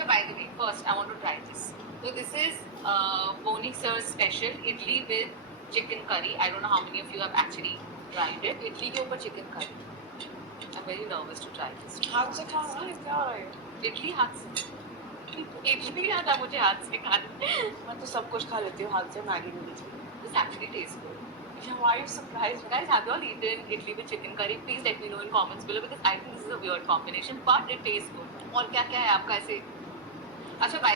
अच्छा, by the way, first I want to try this. So this is Boni Sir's special idli with chicken curry. I don't know how many of you have actually tried it. Idli के ऊपर chicken curry. I'm very nervous to try this. हाथ से खाओ ना, क्या हो रहा है? इडली हाथ से. इडली नहीं आता मुझे हाथ से खाने. मैं तो सब कुछ खा लेती हूँ हाथ से, मैगी में भी. This actually tastes good. Yeah, why are you surprised? Guys, have you all eaten idli with chicken curry? Please let me know in comments below because I think this is a weird combination, but it tastes good. और क्या क्या है आपका ऐसे? अच्छा, bye.